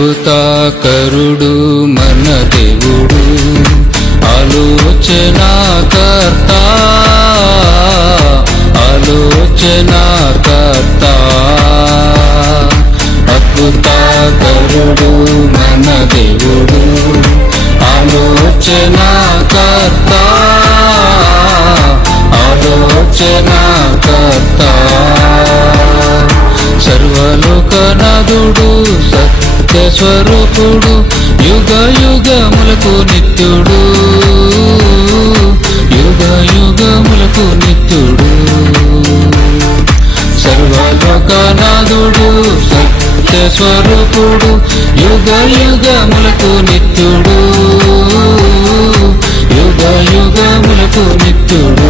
అద్భుతకరుడు మన దేవుడు, ఆలోచనాకర్త, ఆలోచనాకర్త. అద్భుతకరుడు మన దేవుడు, ఆలోచనాకర్త, ఆలోచనాకర్త. సర్వలోకనాథుడు, సత్యస్వరూపుడు, యుగ యుగములకు నిత్యుడు, యుగ యుగములకు నిత్యుడు. సర్వలోకనాథుడు, సత్యస్వరూపుడు, యుగ యుగములకు నిత్యుడు, యుగ యుగములకు నిత్యుడు.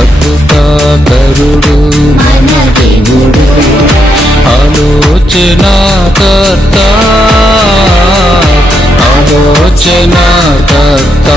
అద్భుతకరుడు మన దేవుడు, ఆలోచనాకర్త, ఆలోచనాకర్త.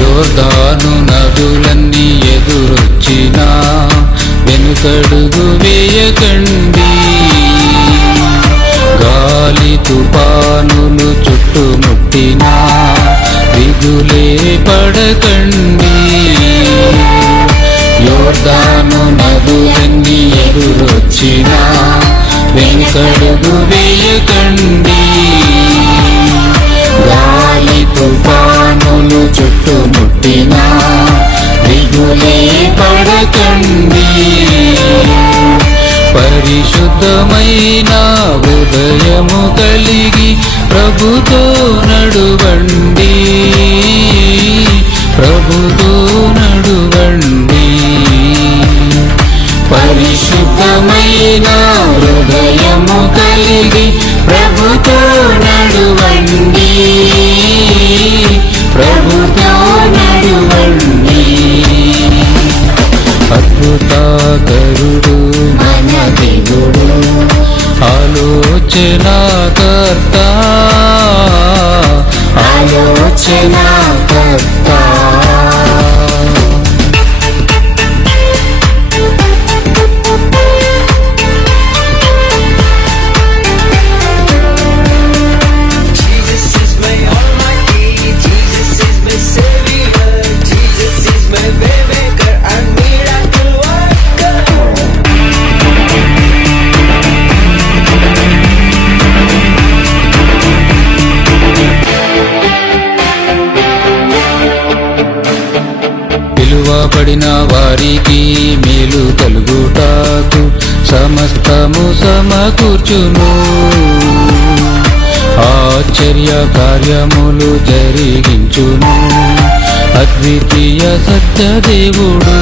యోర్దాను నదులన్నీ ఎదురొచ్చినా వెనుకడుగు వేయకండి, గాలి తుఫానులు చుట్టుముట్టినా దిగులే పడకండి. యోర్దాను నదులన్నీ ఎదురొచ్చినా వెనుకడుగు వేయకండి, గాలి తుఫానులు చుట్టుముట్టినా దిగులే పడకండి. పరిశుద్ధమైన హృదయము కలిగి ప్రభుతో నడువండి, ప్రభుతో నడువండి. పరిశుద్ధమైన హృదయము కలిగి ప్రభుతో నడువండి, ప్రభుతో నడువండి. అద్భుతకరుడు మన దేవుడు, ఆలోచనాకర్త, ఆలోచనాకర్త. పిలువబడిన వారికి మేలు కలుగుటాకు సమస్తము సమకూర్చును, ఆశ్చర్య కార్యములు జరిగించును అద్వితీయ సత్యదేవుడు.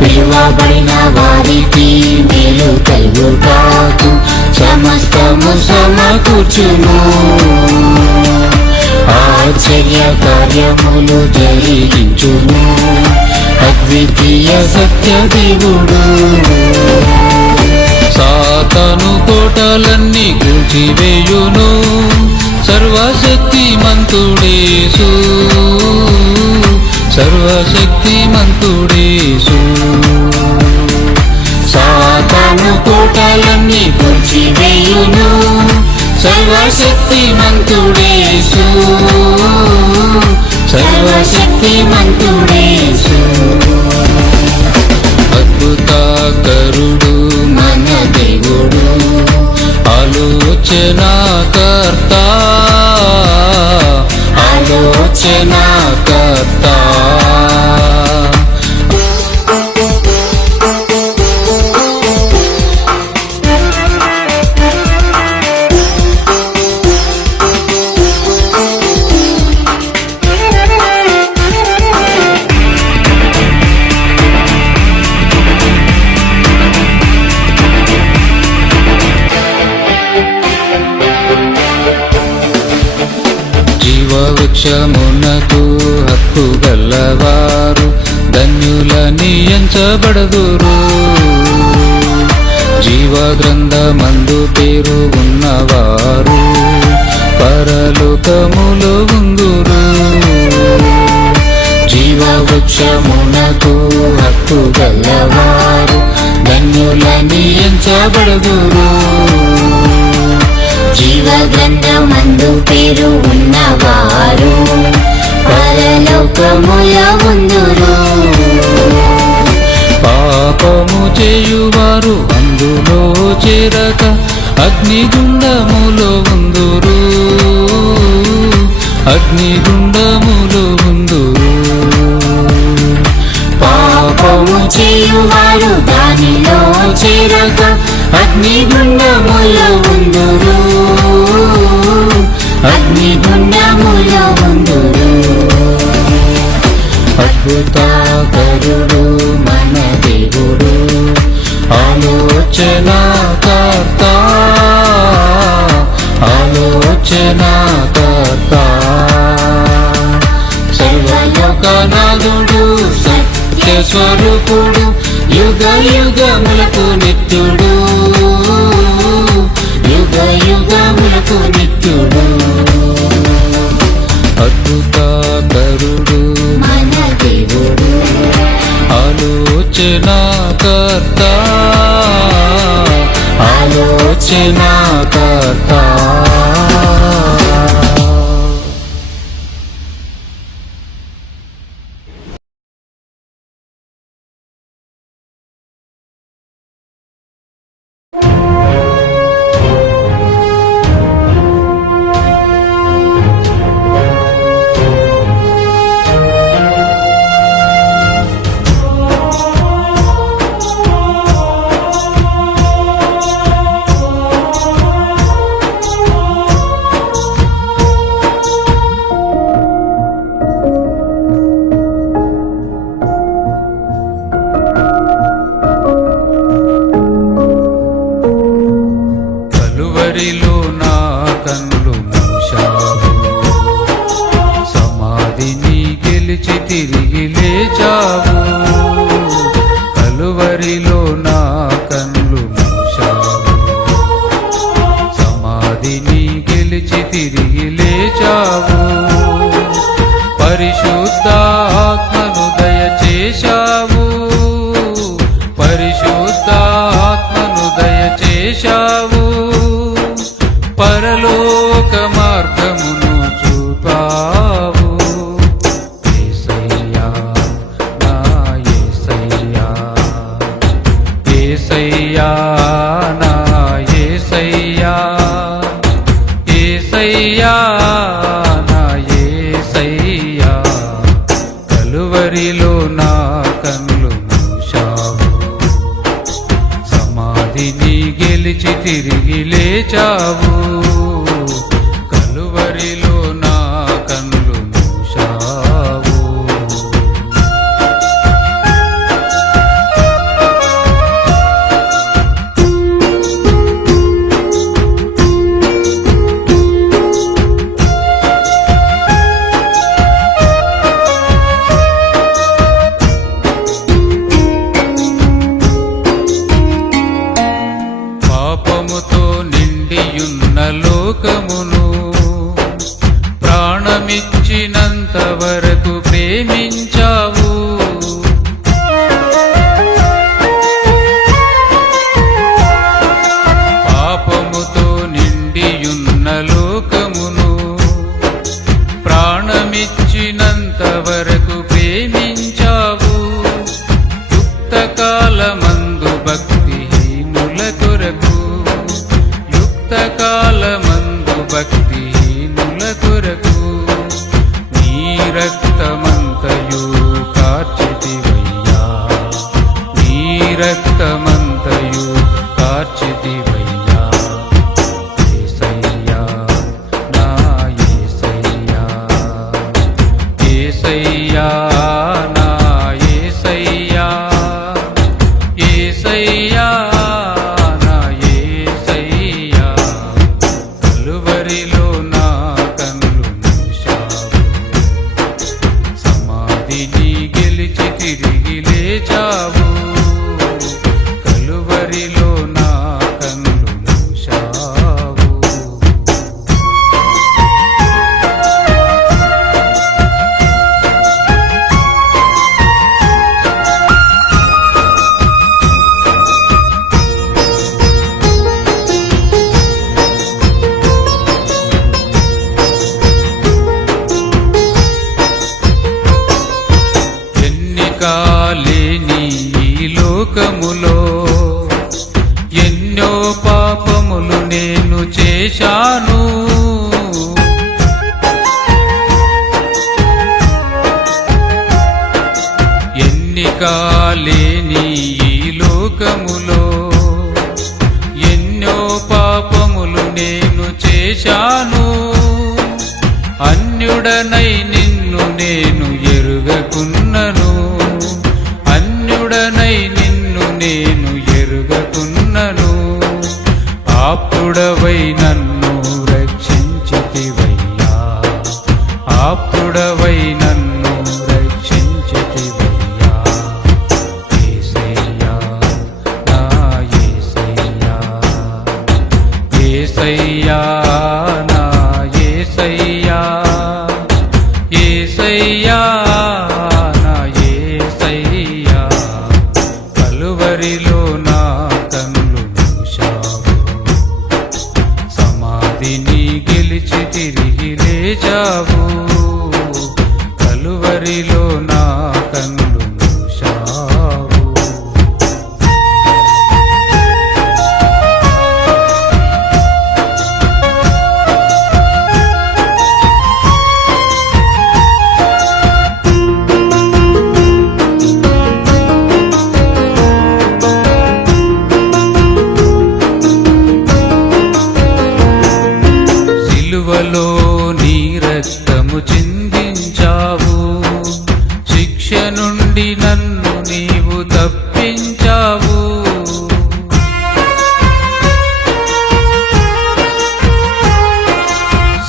పిలువబడిన వారికి మేలు కలుగుటాకు సమస్తము సమకూర్చును, ఆశ్చర్య కార్యములు జరిగించును అద్వితీయ సత్యదేవుడు. సాతాను కోటలన్నీ కూల్చివేయును సర్వశక్తిమంతుడేసు, సర్వశక్తిమంతుడేసు. సాతాను కోటలన్నీ కూల్చివేయును సర్వశక్తిమంతుడేసు, సర్వశక్తిమంతుడేసు. అద్భుతకరుడు మన దేవుడు, ఆలోచనాకర్త, ఆలోచనాకర్త. వృక్షమునకు హక్కు గలవారు ధన్యులని ఎంచబడదురు. జీవ గ్రంథమందు పేరు ఉన్నవారు పరలోకములో ఉందురు. జీవ వృక్షమునకు హక్కు గలవారు ధన్యులని ఎంచబడదురు. జీవ గ్రంథమందు పేరు ఉన్నవారు పరలోకములో ఉందురు. పాపము చేయువారు అందులో చేరక అగ్నిగుండములో ఉందురు. అగ్నిగుండములో ఉందురు. పాపము చేయువారు దానిలో చేరక అగ్నిగుండములో ఉందురు. అగ్నిగుండములో ఉందురు. అద్భుతకరుడు మన దేవుడు ఆలోచనాకర్త. ఆలోచనాకర్త సర్వలోకనాథుడు సత్య స్వరూపుడు యుగ యుగములకు నిత్యుడు. యుగ యుగములకు నిత్యుడు. అద్భుతకరుడు మన దేవుడు ఆలోచనాకర్త. ఆలోచనాకర్త కలువరిలో నా కన్నులు మూశావు. సమాధిని గెలిచి తిరిగి లేచావు. కలువరిలో నా కన్నులు మూశావు. సమాధిని గెలిచి తిరిగి లేచావు. పరిశుద్ధాత్మను దయచేశావు. పరిశుద్ధాత్మను దయచేశావు. పరలోక మార్గమును చూపావు. యేసయ్యా నా యేసయ్యా. యేసయ్యా నా యేసయ్యా. యేసయ్యా నా యేసయ్యా. కలువరిలో నా కన్నులు మూశావు. సమాధిని గెలిచి తిరిగి లేచావు. కలువరిలో నా కన్నులు మూశావు. పాపముతో నిండియున్న లోకమును ప్రాణమిచ్చినంత వరకు ప్రేమించావు. పాపముతో నిండియున్న లోకమును ప్రాణమిచ్చినంత వరకు ప్రేమించావు. యుక్తకాలమందు భక్తిహీనుల కొరకు. యుక్తకాలమందు భక్తిహీనుల కొరకు నీ రక్తమంతయు కార్చితివయ్యా. నీ రక్తమంతయు కార్చితివయ్యా. యేసయ్యా నా యేసయ్యా. యేసయ్యా నా యేసయ్యా. యేసయ్యా నా యేసయ్యా. కలువరిలో నా కన్నులు మూశావు. చేశావు, కలువరిలో నా కన్నులు మూశావు. లేని ఈ లోకములో ఎన్నో పాపములు నేను చేశాను, ఎన్నిక లేని ఈ లోకములో ఎన్నో పాపములు నేను చేశాను. అన్యుడనై నిన్ను నేను ఎరుగకున్నను, అన్యుడనై నిన్ను నేను ఎరుగకున్నను. ఆప్తుడవై నన్ను రక్షించితివయ్యా, ఆప్తుడవై నన్ను రక్షించితివయ్యా. యేసయ్యా నా యేసయ్యా, యేసయ్యా నా యేసయ్యా, యేసయ్యా నా యేసయ్యా. కలువరిలో నా కన్నులు మూశావు, సమాధిని గెలిచి తిరిగి లేచావు. కలువరిలో నా కన్నులు మూశావు. సిలువలో నీ రక్తము చిందించావు, శిక్ష నుండి నన్ను నీవు తప్పించావు.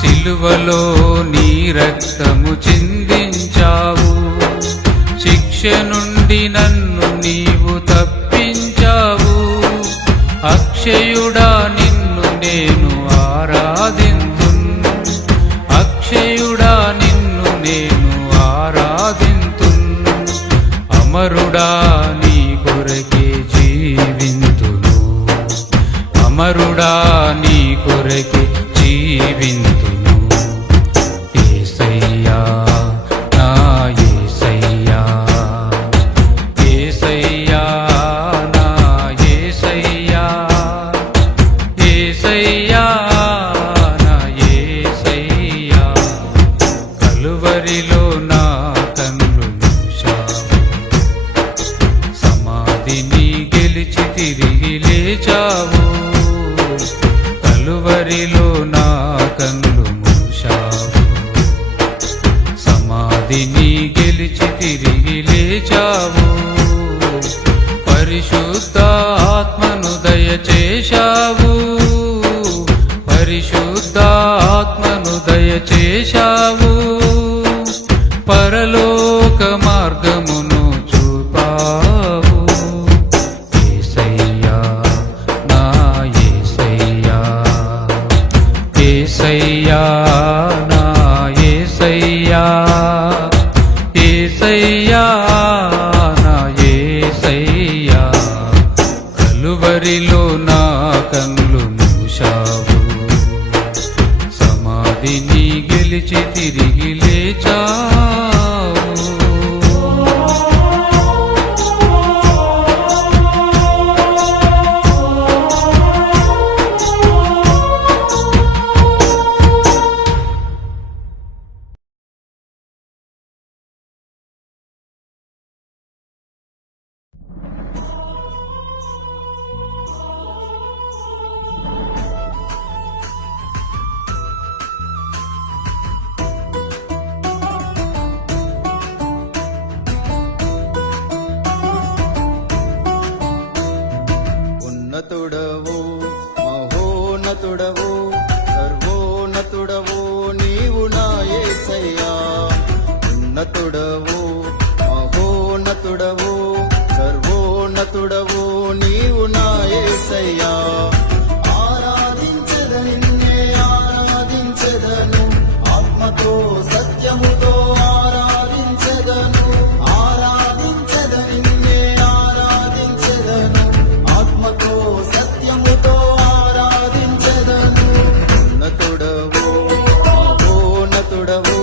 సిలువలో నీ రక్తము చిందించావు, శిక్ష నుండి నన్ను నీవు తప్పించావు. అక్షయుడా నిన్ను నేను ఆరాధింతును, అక్షయుడా నిన్ను నేను ఆరాధింతును. అమరుడా నీ కొరకే జీవింతును, అమరుడా నీ కొరకే జీవింతును. యేసయ్యా నా యేసయ్యా, యేసయ్యా నా యేసయ్యా, యేసయ్యా నా యేసయ్యా. కలువరిలో నా కన్నులు మూశావు, సమాధిని గెలిచి తిరిగి లేచావు. కలువరిలో నా కన్నులు మూశావు, సమాధిని గెలిచి తిరిగి లేచావు. పరిశుద్ధ ఆత్మను దయచేశావు, పరిశుద్ధ ఆత్మను దయచేశావు. పరలోక మార్గమును చూపావు. యేసయ్యా నా యేసయ్యా, యేసయ్యా నా యేసయ్యా, యేసయ్యా నా యేసయ్యా. కలువరిలో నా కన్నులు మూశావు, సమాధిని గెలిచి తిరిగి లేచావు. ఉన్నతుడవు మహోన్నతుడవు సర్వోన్నతుడవు నీవు నా యేసయ్యా. ఉన్నతుడవు మహోన్నతుడవు సర్వోన్నతుడవు సర్వోన్నతుడవు నీవు నా యేసయ్యా ఆరాధించెద నిన్నే ఆరాధించెదను ఆత్మతో సత్యముతో ఆరాధించెదను ఆరాధించెద నిన్నే ఆరాధించెదను ఆత్మతో సత్యముతో ఆరాధించెదను ఉన్నతుడవు మహోన్నతుడవు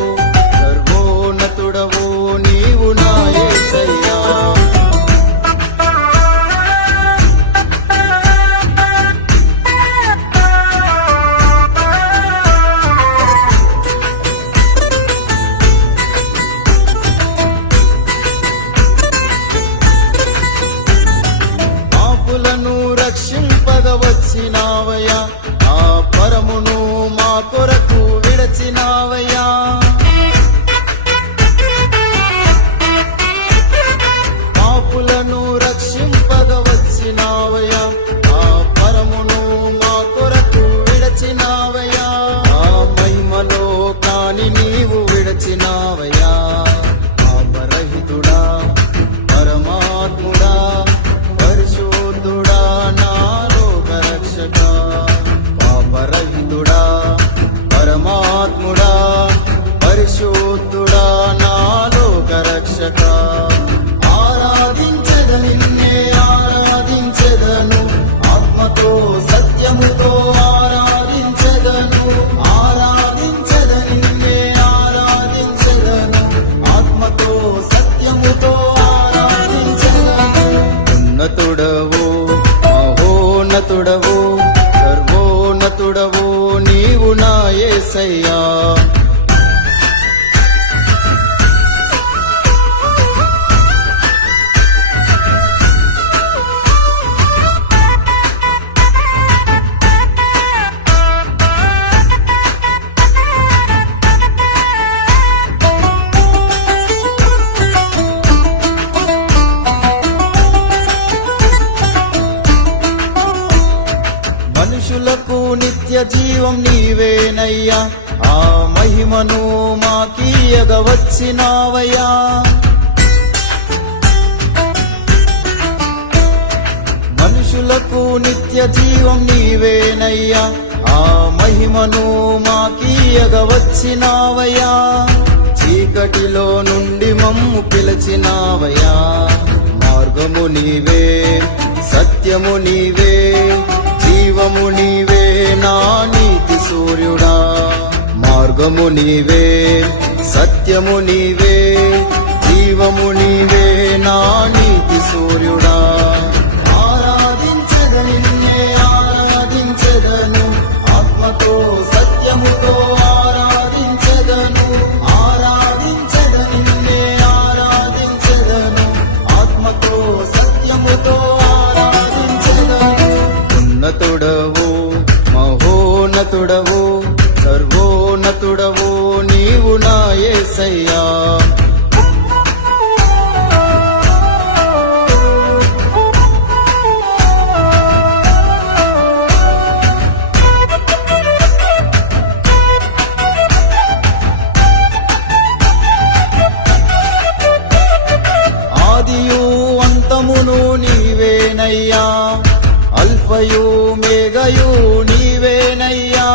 సర్వోన్నతుడవు నీవు నా యేసయ్యా పాపులను రక్షింపగ వచ్చినావయ్యా ఆ పరమును మా కొరకు విడచినావయ్యా పాపులను రక్షింపగ వచ్చినావయ్యా ఆ పరమును మా కొరకు విడచినావయ్యా ఆ మహిమలో కాని నీవు విడచినావయ్యా పాపరహితుడా పరమాత్ముడా పరిశుద్ధుడా నా లోకరక్షక పాపరహితుడా పరమాత్ముడా పరిశుద్ధుడా నా లోకరక్షక ఆరాధించెద నిన్నే ఆరాధించెదను ఆత్మతో సత్యముతో ఆరాధించెదను ఆరాధించెద నిన్నే ఆరాధించెదను ఆత్మతో సత్యముతో ఆరాధించెదను ఉన్నతుడవు మహోన్నతుడవు సర్వోన్నతుడవు నీవు నా యేసయ్యా మనుషులకు నిత్య జీవం నీవేనయ్యా ఆ మహిమను మాకీయగ వచ్చినావయ్యా మనుషులకు నిత్య జీవం నీవేనయ్యా ఆ మహిమను మాకీయగ వచ్చినావయ్యా చీకటిలో నుండి మమ్ము పిలిచినావయ్యా మార్గము నీవే సత్యము నీవే జీవము నీవే నా నీతి సూర్యుడా మార్గము నీవే సత్యము నీవే జీవము నీవే నా నీతి సూర్యుడా ఆరాధించెద నిన్నే ఆరాధించెదను ఆత్మతో సత్యముతో ఆరాధించెదను ఆరాధించెద నిన్నే ఆరాధించెదను ఆత్మతో సత్యముతో ఆరాధించెదను ఉన్నతుడవు మహోన్నతుడవు సర్వోన్నతుడవు నీవు నా యేసయ్యా ఆదియు అంతమును నీవేనయ్యా అల్ఫయు మేఘయు నీవేనయ్యా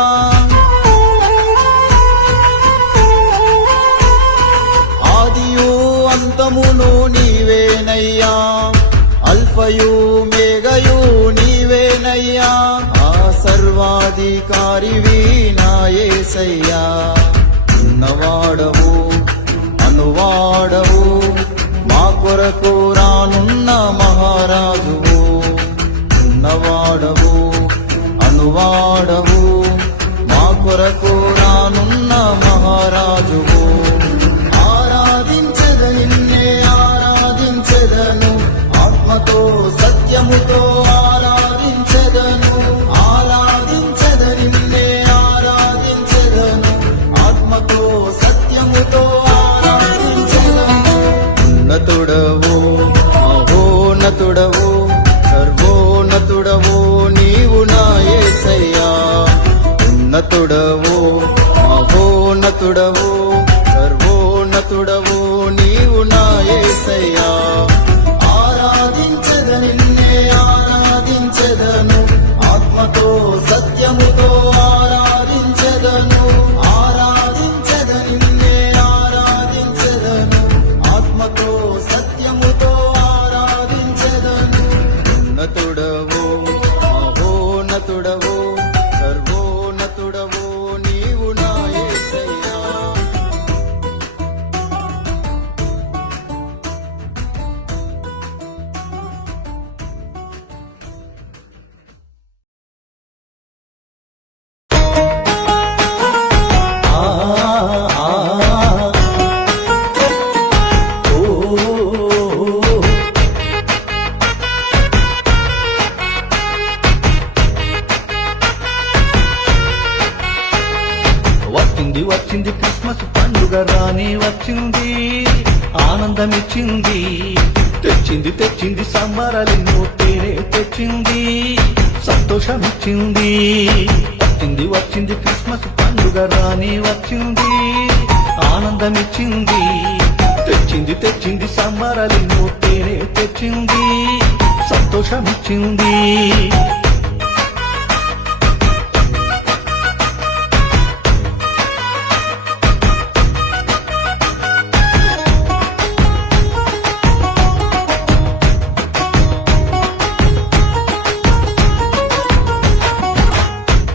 ఆదియు అంతమును నీవేనయ్యా అల్ఫయు మేఘయు నీవేనయ్యా ఆ సర్వాధికారివి నా యేసయ్యా ఉన్నవాడవు అనువాడవు మా కొరకు రానున్న మహారాజువు ఉన్నవాడవు అనువాడవు మా కొరకు రానున్న మహారాజువు ఆరాధించెద నిన్నే ఆరాధించెదను ఆత్మతో సత్యముతో ఆరాధించెదను ఆరాధించెద నిన్నే ఆరాధించెదను ఆత్మతో సత్యముతో ఆరాధించెదను ఉన్నతుడవు మహోన్నతుడవు సర్వోన్నతుడవు నీవు నా యేసయ్యా ఉన్నతుడవు మహోన్నతుడవు సర్వోన్నతుడవు నీవు నా యేసయ్యా ఆరాధించెద నిన్నే ఆత్మతో సత్యముతో ఆరాధించెదను ఆరాధించెదను నిన్నే ఆరాధించెదను ఆత్మతో సత్యముతో ఆరాధించెదను ఉన్నతుడవు మహోన్నతుడవు సర్వోన్నతుడవు నీవు నా యేసయ్యా వచ్చింది వచ్చింది క్రిస్మస్ పండుగ రాని వచ్చింది ఆనందమిచ్చింది తెచ్చింది తెచ్చింది సంబరాలెన్నో తేనే తెచ్చింది సంతోషమిచ్చింది వచ్చింది వచ్చింది క్రిస్మస్ పండుగ రాని వచ్చింది ఆనందమిచ్చింది తెచ్చింది తెచ్చింది సంబరాలెన్నో తేనే తెచ్చింది సంతోషమిచ్చింది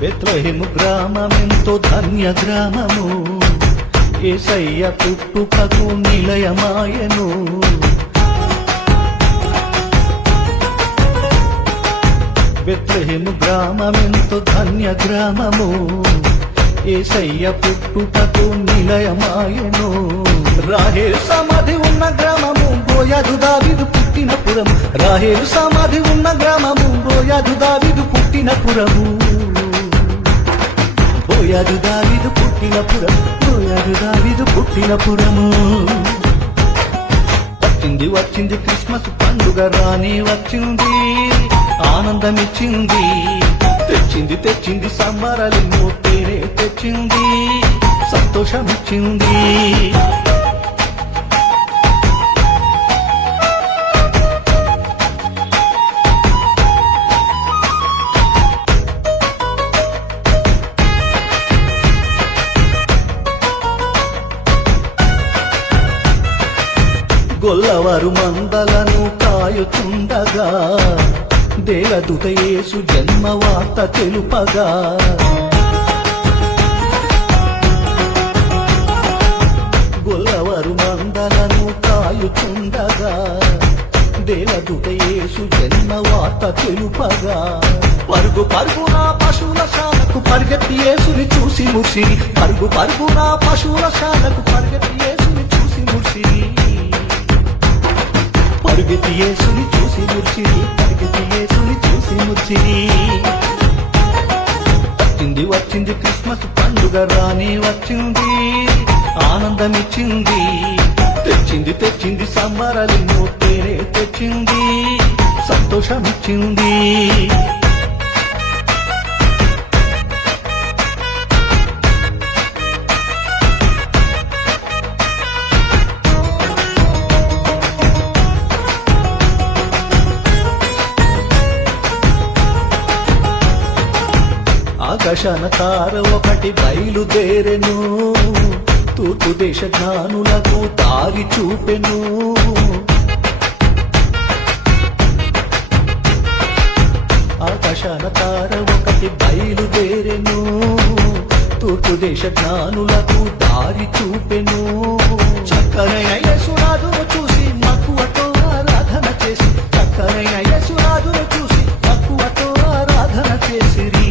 బెత్లెహేము గ్రామమెంతో ధన్య గ్రామము యేసయ్య పుట్టుకకు నిలయమాయను బెత్లెహేము గ్రామమెంతో ధన్య గ్రామము యేసయ్య పుట్టుకకు నిలయమాయను రాహేలు సమాధి ఉన్న గ్రామము బోయదు దావీదు పుట్టిన పురము రాహేలు సమాధి ఉన్న గ్రామము బోయదు దావీదు పుట్టిన పురము బోయదు దావీదు పుట్టిన పురము బోయదు దావీదు పుట్టిన పురము వచ్చింది వచ్చింది క్రిస్మస్ పండుగ రాని వచ్చింది ఆనందమిచ్చింది తెచ్చింది తెచ్చింది సంబరాలెన్నో తేనే తెచ్చింది సంతోషమిచ్చింది గొల్లవారు మందలను కాయుచుండగా దేవదూత యేసు జన్మ వార్త తెలుపగా గొల్లవారు మందలను కాయుచుండగా దేవదూత యేసు జన్మ వార్త తెలుపగా పరుగు పరుగున పశువుల శాలకు పరిగెత్తి యేసుని చూసి ముసిరి పరుగు పరుగున పశువుల శాలకు పరిగెత్తి యేసుని చూసి ముసిరి పరిగెత్తి యేసుని చూసి ముర్చిరి పరిగెత్తి యేసుని చూసి ముర్చిరి వచ్చింది వచ్చింది క్రిస్మస్ పండుగ రాని వచ్చింది ఆనందమిచ్చింది తెచ్చింది తెచ్చింది సంబరాలెన్నో తేనే తెచ్చింది సంతోషమిచ్చింది ఆకాశాన తార ఒకటి బయలుదేరెను తూర్పు దేశ జ్ఞానులకు దారి చూపెను ఆకాశాన తార ఒకటి బయలుదేరెను తూర్పు దేశ జ్ఞానులకు దారి చూపెను చక్కనైన యేసునాథును చూసి మక్కువతో ఆరాధన చేసి చక్కనైన యేసునాథును చూసి మక్కువతో ఆరాధన చేసిరి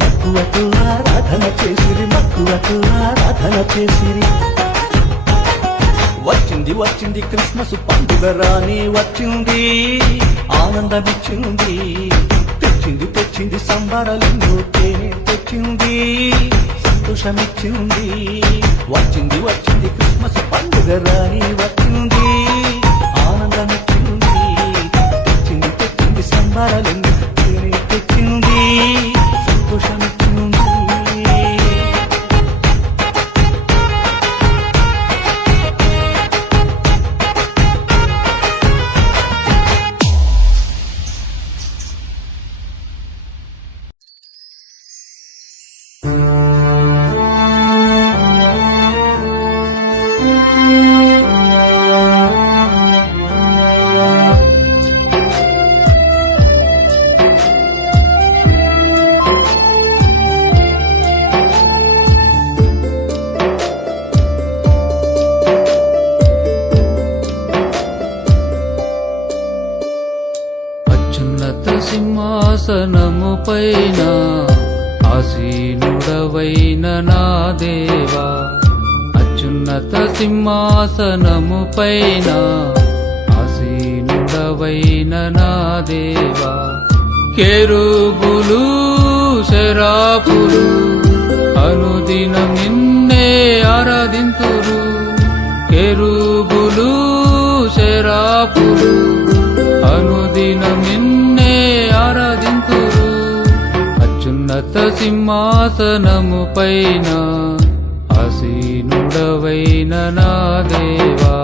మక్కువతో ఆరాధన చేసిరి మక్కువతో ఆరాధన చేసిరి వచ్చింది వచ్చింది క్రిస్మస్ పండుగ రాని వచ్చింది ఆనందమిచ్చింది తెచ్చింది తెచ్చింది సంబరాలెన్నో తేనే తెచ్చింది సంతోషమిచ్చింది వచ్చింది వచ్చింది క్రిస్మస్ పండుగ రాని వచ్చింది ఆనందమిచ్చింది తెచ్చింది తెచ్చింది సంబరాలెన్నో తేనే తెచ్చింది సంతోషమిచ్చింది సింహాసనము పైన ఆసీనుడవైన నా దేవా, అత్యున్నత సింహాసనము పైన ఆసీనుడవైన నా దేవా. కెరూబులు శరాపులు అనుదినం నిన్నే ఆరాధింతురు. కెరూబులు శరాపులు అనుదినం నిన్నే ఆరాధింతురు. అత్యున్నత సింహాసనము పైన ఆసీనుడవైన నా దేవా.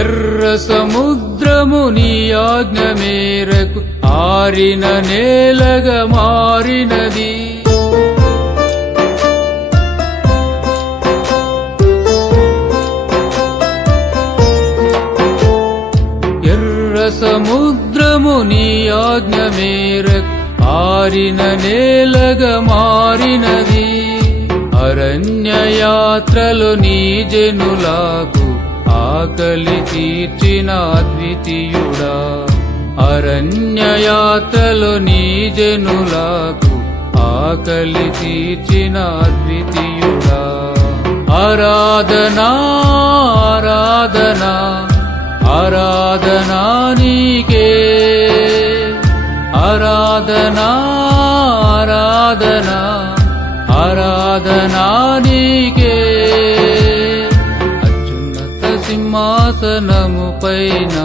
ఎర్ర సముద్రము నీ ఆజ్ఞ మేరకు ఆరిన నేలగా మారినది. ఎర్ర సముద్రము నీ ఆజ్ఞ మేరకు ఆరిన నేలగా మారినది. అరణ్య యాత్రలో నీ జనులకు ఆకలి తీర్చిన అద్వితీయుడా. అరణ్య యాత్రలో నీ జనులకు ఆకలి తీర్చిన అద్వితీయుడా. ఆరాధనా ఆరాధనా ఆరాధనా నీకే. ఆరాధనా ఆరాధనా ఆరాధనా నీకే. సింహాసనము పైన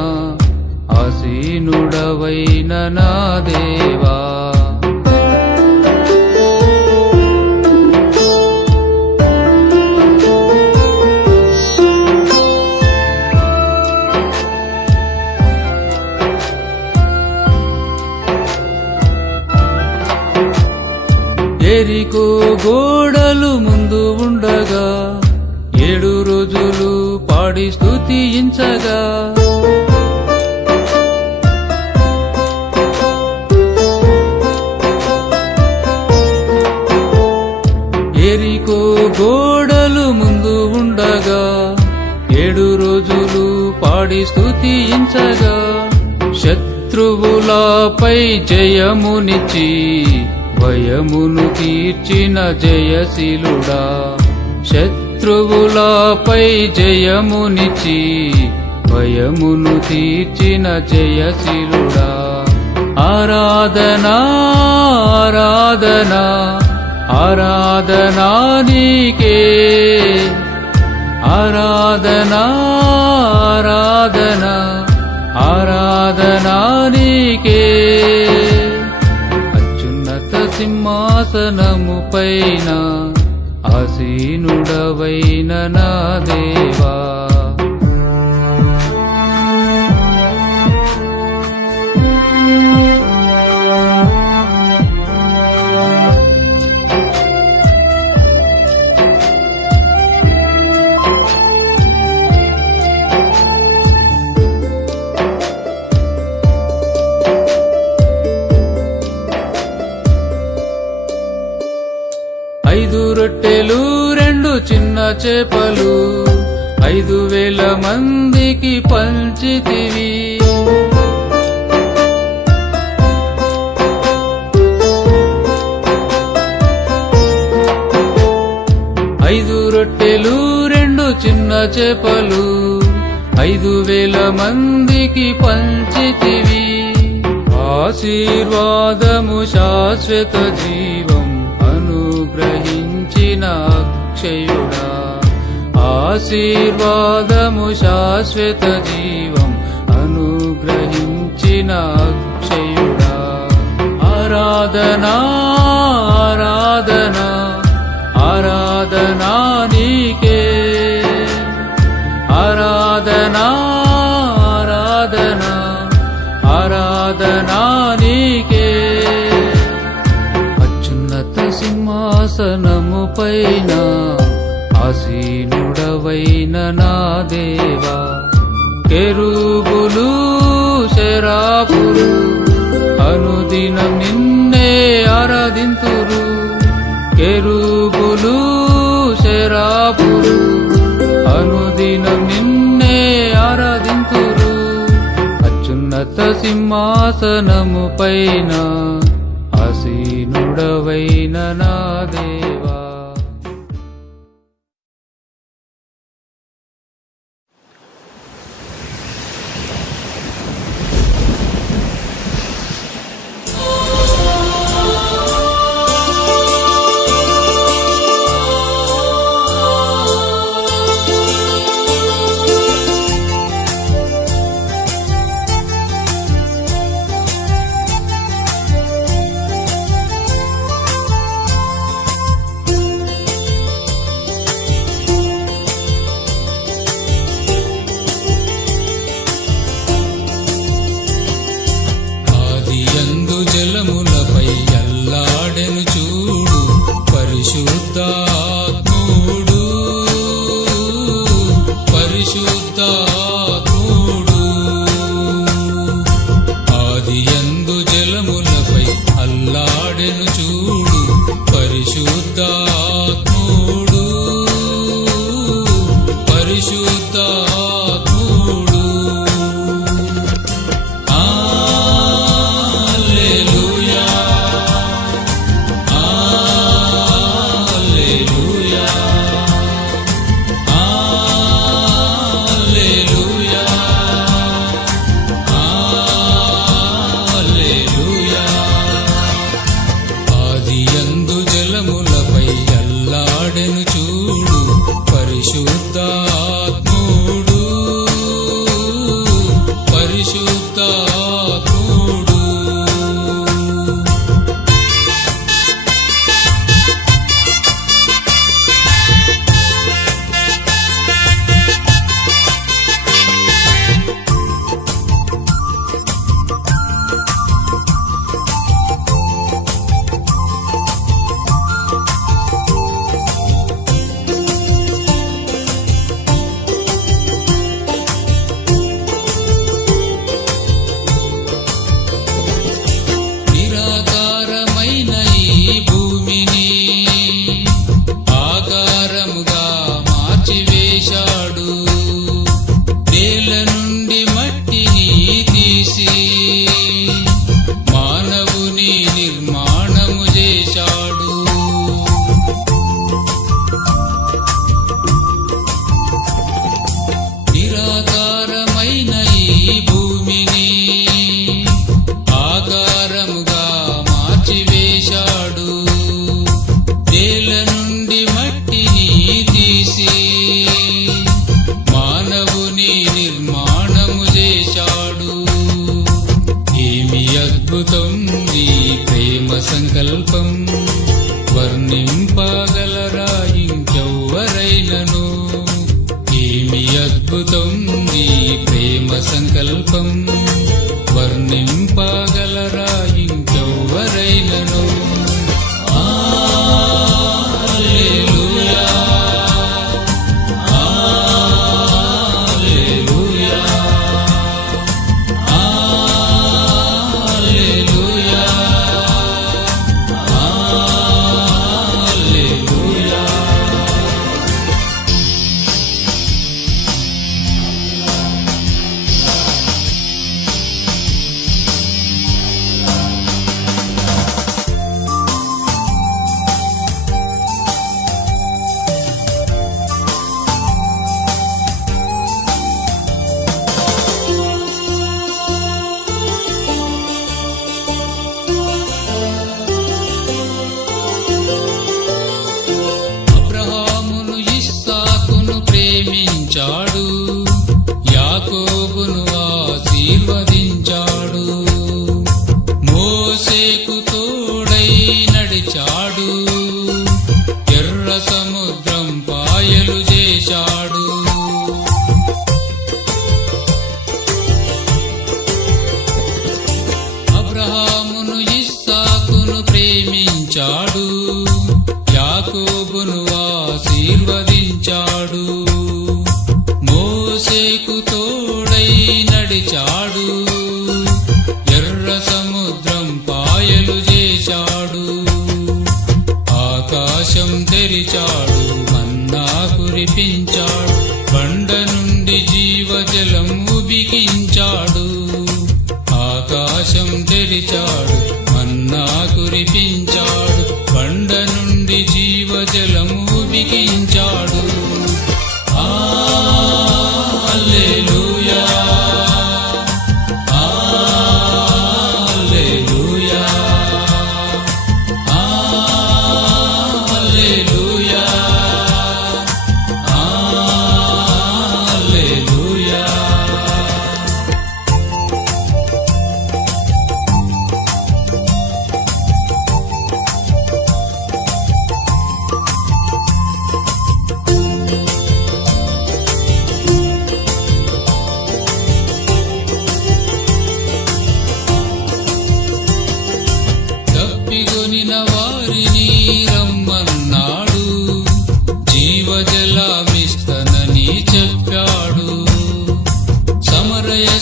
ఆసీనుడవైన నా దేవా. ఎరికో గోడలు ముందు ఉండగా 7 రోజులు పాడి స్తుతించగా, ఎరికో గోడలు ముందు ఉండగా 7 రోజులు పాడి స్తుతించగా, శత్రువులపై జయమునిచ్చి భయమును తీర్చిన జయశీలుడా. శత్రువులపై జయమునిచ్చి భయమును తీర్చిన జయశీలుడా. ఆరాధనా ఆరాధనా ఆరాధనా నీకే. ఆరాధనా ఆరాధనా ఆరాధనా నీకే. అత్యున్నత సింహాసనము పైన ఆసీనుడవైన నా దేవా. ఐదు రొట్టెలు 2 చిన్న చేపలు 5,000 మందికి పంచితివి. ఐదు రొట్టెలు 2 చిన్న చేపలు 5,000 మందికి పంచితివి. ఆశీర్వాదము శాశ్వత జీవం అనుగ్రహించిన అక్షయుడా. ఆశీర్వాదము శాశ్వత జీవం అనుగ్రహించిన అక్షయుడా. ఆరాధనా ఆరాధనా ఆరాధనా నీకే. ఆరాధనా ఆరాధనా ఆరాధనా నీకే. అత్యున్నత సింహాసనము పైన ఆసీనుడవైన నా దేవా. కెరూబులు శరాపులు అనుదినం నిన్నే ఆరాధింతురు కెరూబులు శరాపులు అనుదినం నిన్నే ఆరాధింతురు అత్యున్నత సింహాసనము పైన ఆసీనుడవైన నా దేవా. ఆదియందు జలములపై అల్లాడెను చూడు పరిశుద్ధాత్ముడు పరిశుద్ధాత్ముడు ఆదియందు జలములపై అల్లాడెను చూడు పరిశుద్ధాత్ముడు పరిశుద్ధాత్ముడు ఆదియందు జలములపై అల్లాడెను చూడు పరిశుద్ధాత్ముడు పరిశుద్ధాత్ముడు నిరాకారమైన ఈ భూమిని ఆకారముగా మార్చివేశాడు నేల నుండి మట్టిని తీసి మానవుని నిర్మాణము చేశాడు నిరాకారమైన ఈ భూమిని ఆకారముగా మార్చివేశాడు నేల నుండి మట్టిని తీసి మానవుని నిర్మాణము చేశాడు ఏమి అద్భుతం ఈ ప్రేమ సంకల్పం వర్ణింపగలరా ఇంకెవ్వరైనను ఏమి అద్భుతం ఈ ప్రేమ సంకల్పం వర్ణింపగలరా ఇంకెవ్వరైనను హల్లెలూయా హల్లెలూయా హల్లెలూయా హల్లెలూయా.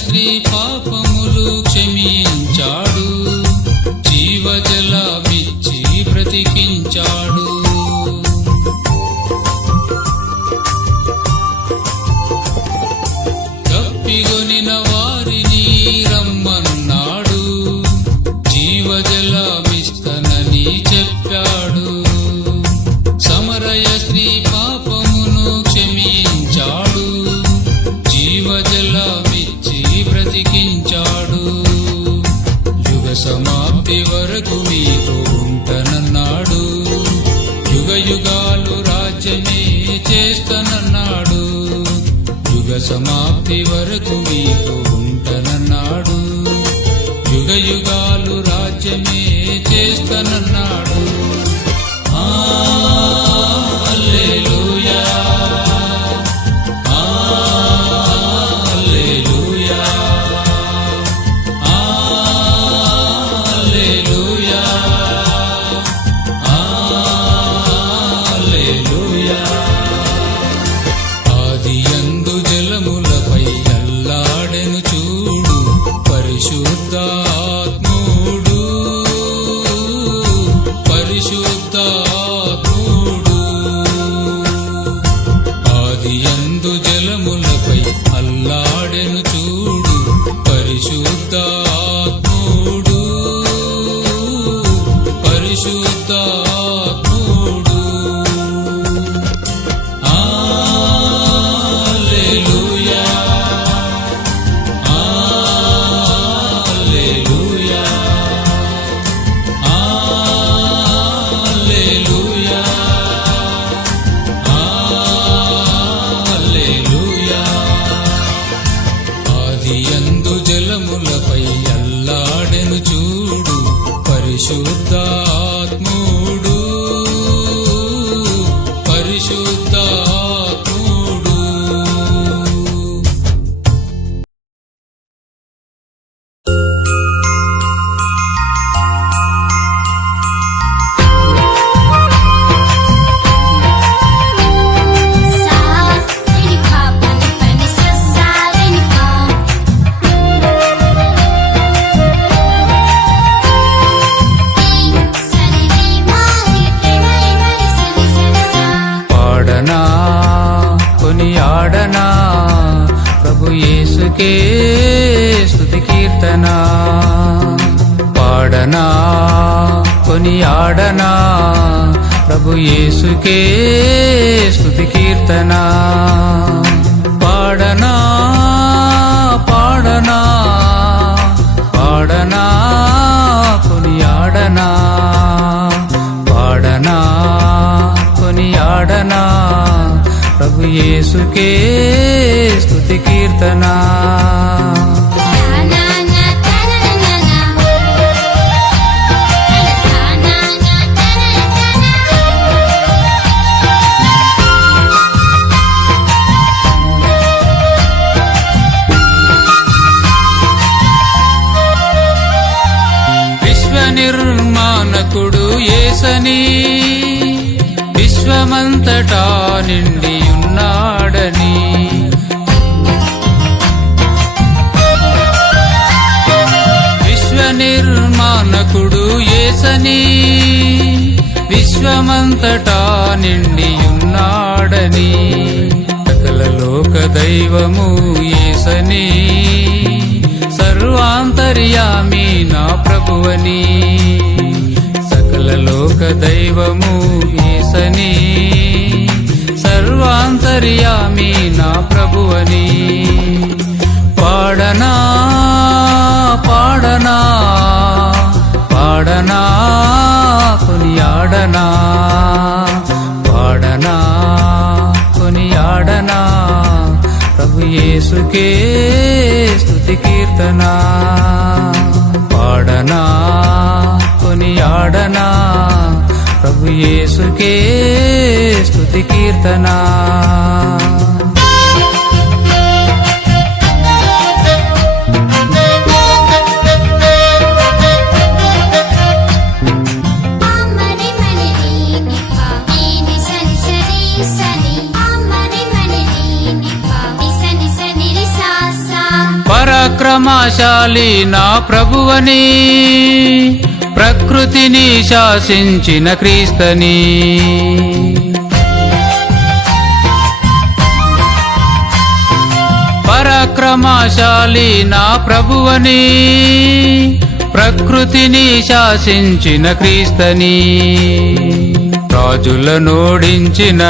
స్త్రీ పాపములు క్షమించాడు, జీవజలమిచ్చి బ్రతికించాడు. తప్పిగొనిన వారిని రమ్మన్నాడు, జీవజలమిస్తనని చెప్పాడు. సమరయ స్త్రీ పాపమును క్షమించాడు, జీవజలమిచ్చి బ్రతికించాడు. యుగ సమాప్తి వరకు మీతో ఉంటనన్నాడు, యుగ యుగాలు రాజ్యమే చేస్తనన్నాడు. యుగ సమాప్తి వరకు మీతో ఉంటనన్నాడు, యుగ యుగాలు రాజ్యమే చేస్తనన్నాడు. హల్లెలూయా, హల్లెలూయా, హల్లెలూయా, హల్లెలూయా. ఆదియందు జలములపై అల్లాడెను చూడు పరిశుద్ధాత్ముడు, పరిశుద్ధాత్ముడు. ఆదియందు జలములపై అల్లాడెను చూడు పరిశుద్ధాత్ముడు, పరిశుద్ధాత్ముడు. హల్లెలూయా, హల్లెలూయా, హల్లెలూయా, హల్లెలూయా. ఆదియందు జలములపై అల్లాడెను చూడు పరిశుద్ధాత్ముడు, పరిశుద్ధాత్ముడు. సా ని పా పని పని స సా ని పా సరి ని మా ని ప్రణయ మరి సరి సరి సా. పాడనా కొనియాడనా ప్రభు యేసుకే స్తుతి కీర్తన. పాడనా కొనియాడనా ప్రభు యేసుకే స్తుతి కీర్తన. పాడనా పాడనా పాడనా కొనియాడనా, పాడనా కొనియాడనా ప్రభు యేసుకే స్తుతి కీర్తన. విశ్వ నిర్మాణకుడు యేసని, విశ్వమంతటా నిండి ఉన్నాడని. విశ్వ నిర్మాణకుడు యేసని, విశ్వమంతటా నిండి ఉన్నాడని. సకల లోక దైవము యేసని, సర్వాంతర్యామి నా ప్రభువని. సకల లోక దైవము యేసని, సర్వాంతర్యామి నా ప్రభువని. పాడనా పాడనా పాడనా కొనియాడనా, పాడనా కొనియాడనా ప్రభు యేసుకే స్తుతి కీర్తన. పాడనా కొనియాడనా ప్రభు యేసుకే స్తుతి కీర్తన. అమ్మరి మని ని పా ని సని సరి సని అమ్మరి మని ని పా ని సని సని రి సా సా. పరాక్రమశాలి నా ప్రభువని ప్రకృతిని శాసించిన క్రీస్తని పరాక్రమశాలి నా ప్రభువని ప్రకృతిని శాసించిన క్రీస్తని రాజులనోడించిన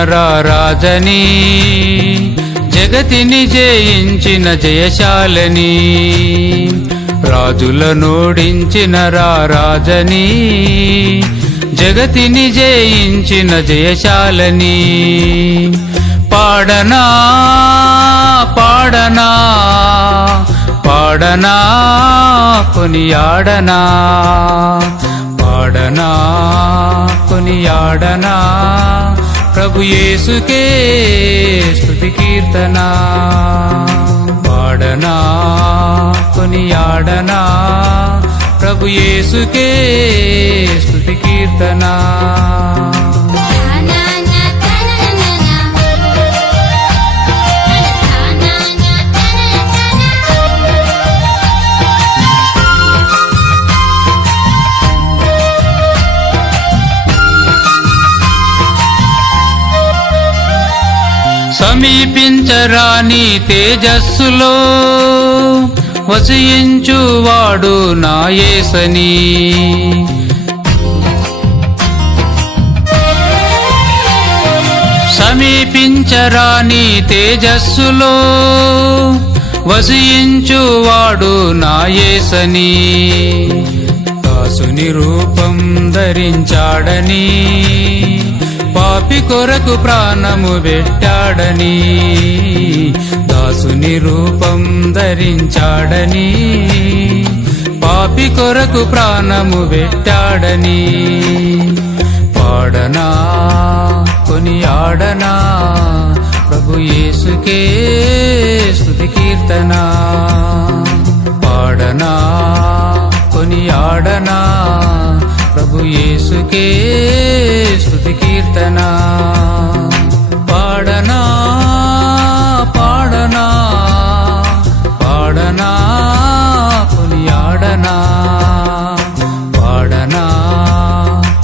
రాజని జగతిని జయించిన జయశాలని రాజులనోడించిన రాజని జగతిని జయించిన జయశాలని పాడనా పాడనా పాడనా కొనియాడనా పాడనా కొనియాడనా ప్రభు యేసుకే స్తుతి కీర్తన పాడనా కొనియాడనా ప్రభు యేసుకే స్తుతి కీర్తన సమీపించరాని తేజస్సులో వసించువాడు నా యేసని సమీపించరాని తేజస్సులో వసించువాడు నా యేసని దాసుని రూపం ధరించాడని పాపి కొరకు ప్రాణము పెట్టాడని దాసుని రూపం ధరించాడని పాపి కొరకు ప్రాణము పెట్టాడని పాడనా కొనియాడనా ప్రభు యేసుకే స్తుతి కీర్తన పాడనా కొనియాడనా ప్రభు యేసుకే స్తుతి కీర్తన పాడనా పాడనా పాడనా కొనియాడనా పాడనా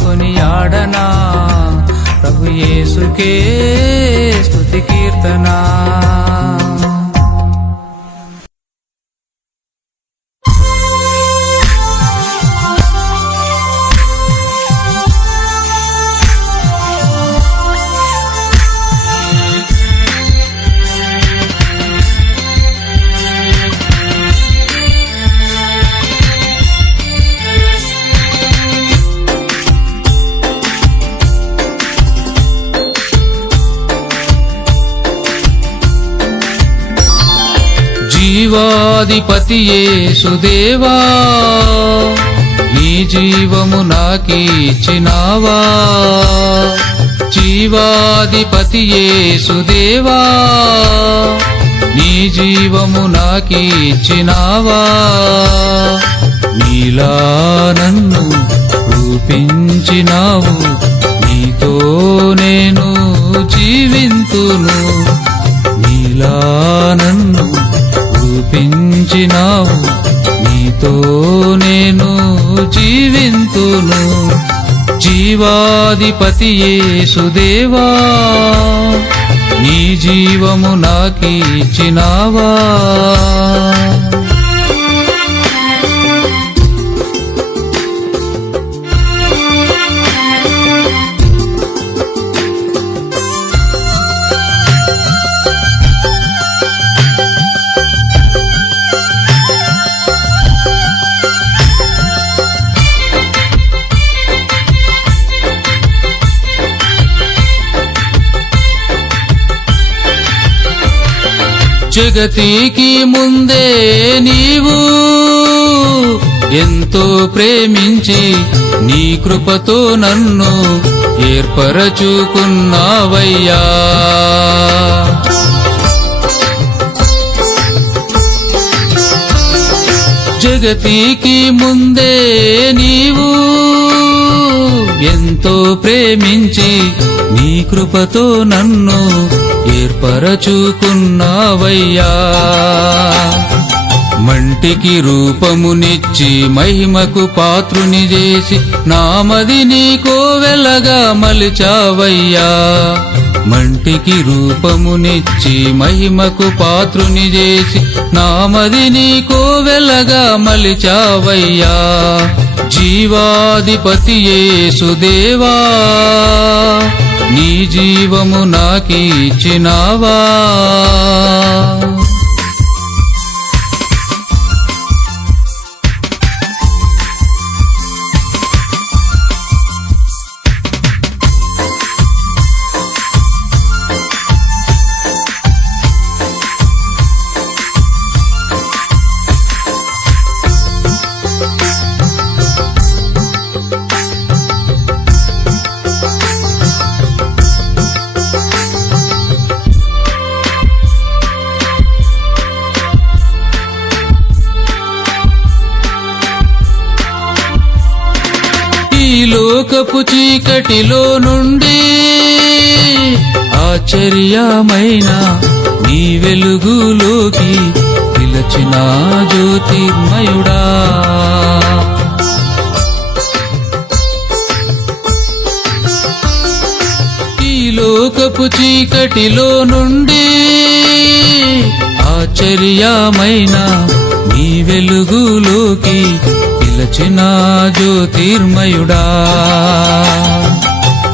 కొనియాడనా ప్రభు యేసుకే స్తుతి కీర్తన జీవాధిపతి యేసుదేవా నీ జీవము నాకిచ్చినావా జీవాధిపతి యేసుదేవా నీ జీవము నాకిచ్చినావా నీలా నన్ను రూపించినావు నీతో నేను జీవింతును నీలా నన్ను రూపించినావు నీతో నేను జీవింతును జీవాధిపతి యేసుదేవా నీ జీవము నాకిచ్చినావా జగతికి ముందే నీవు ఎంతో ప్రేమించి నీ కృపతో నన్ను ఏర్పరచుకున్నావయ్యా జగతికి ముందే నీవు ఎంతో ప్రేమించి నీ కృపతో నన్ను ఏర్పరచుకున్నావయ్యా మంటికి రూపమునిచ్చి మహిమకు పాత్రుని చేసి నామది నీకో వెలగా మలిచావయ్యా. మంటికి రూపమునిచ్చి మహిమకు పాత్రుని చేసి నామది నీకో వెలగా మలిచావయ్యా. జీవాధిపతి యేసుదేవా నీ జీవము నాకిచ్చినావా. ఈ లోకపు చీకటిలో నుండి ఆశ్చర్యమైన నీ వెలుగులోకి పిలచిన జ్యోతిర్మయుడా. ఈ లోకపు చీకటిలో నుండి ఆశ్చర్యమైన నీ వెలుగులోకి పిలచిన జ్యోతిర్మయుడా.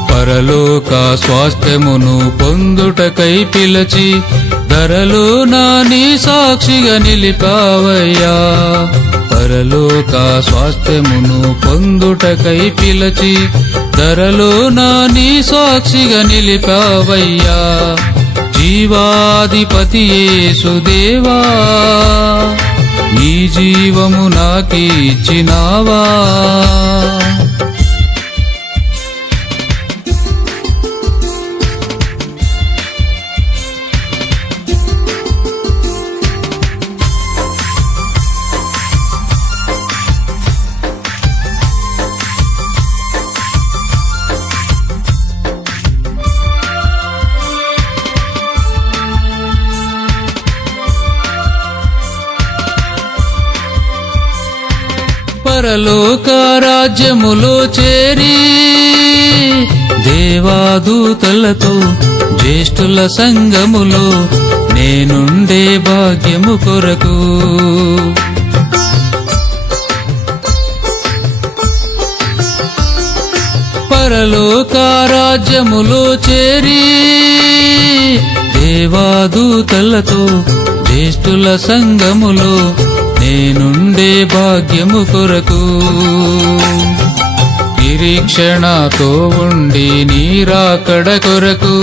పరలోక స్వాస్థ్యమును పొందుటకై పిలచి ధరలో నా నీ సాక్షిగా నిలిపావయ్యా. పరలోక స్వాస్థ్యమును పొందుటకై పిలచి ధరలో నా నీ సాక్షిగా నిలిపావయ్యా. జీవాధిపతి యేసుదేవా నీ జీవము నాకిచ్చినావా. పరలోక రాజ్యములో చేరి దేవాదూతలతో జ్యేష్ఠుల సంగములో నేనుండే భాగ్యము కొరకు పరలోక రాజ్యములో చేరి దేవాదూతలతో జ్యేష్ఠుల సంగములో నేనుండే భాగ్యము కొరకు నిరీక్షణతో ఉండి నీరాకడ కొరకు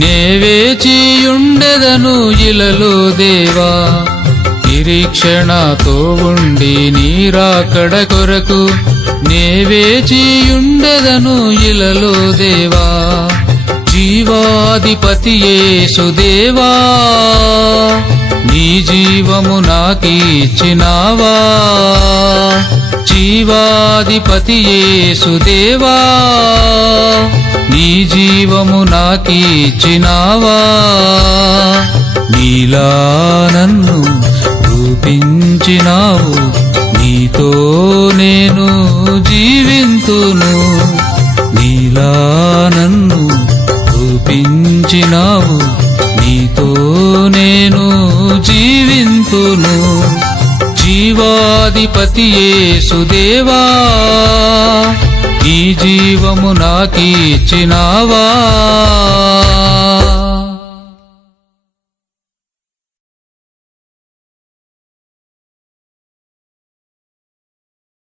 నే వేచియుండెదను ఇలలో దేవా. నిరీక్షణతో ఉండి నీరాకడ కొరకు నే వేచియుండెదను ఇలలో దేవా. జీవాధిపతి యేసుదేవా నీ జీవము నాకిచ్చినావా. జీవాధిపతి యేసుదేవా నీ జీవము నాకిచ్చినావా. నీలా నన్ను రూపించినావు, నీతో నేను జీవింతును. నీలా నన్ను రూపించినావు, నీతో నేను జీవింతును. జీవాధిపతి యేసుదేవా నీ జీవము నాకిచ్చినావా.